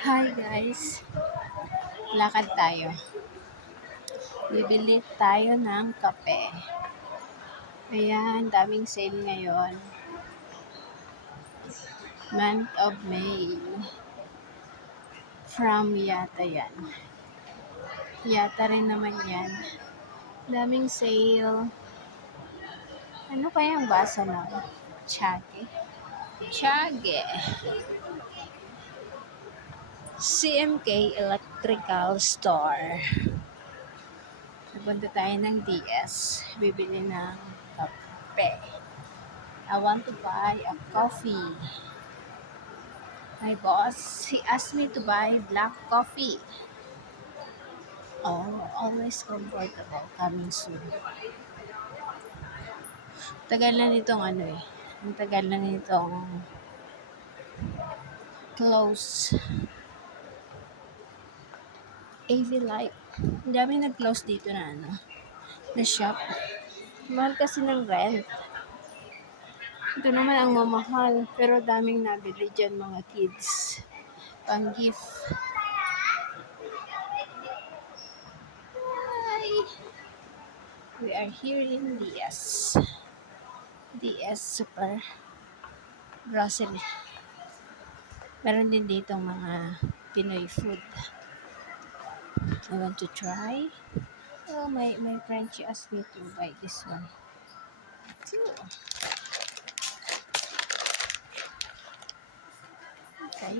Hi guys, lakad tayo. Bibili tayo ng kape. Ayan, daming sale ngayon. Month of May. From Yata yan. Yata rin naman yan. Daming sale. Ano kayang basa mo? Chage? Chage. CMK Electrical Store. Napunta tayo ng DS. Bibili ng kape. I want to buy a coffee. My boss, he asked me to buy black coffee. Oh, always comfortable. Coming soon. Tagal na nitong Ang tagal na nitong close. AV Life. Ang dami nag-close dito na shop. Mahal kasi ng rent. Ito naman ang mamahal. Pero daming nabili dyan mga kids. Pang gift. Hi! We are here in DS. DS Super Grocery. Meron din dito mga Pinoy food. I want to try. Oh, my friend, she asked me to buy this one. Okay.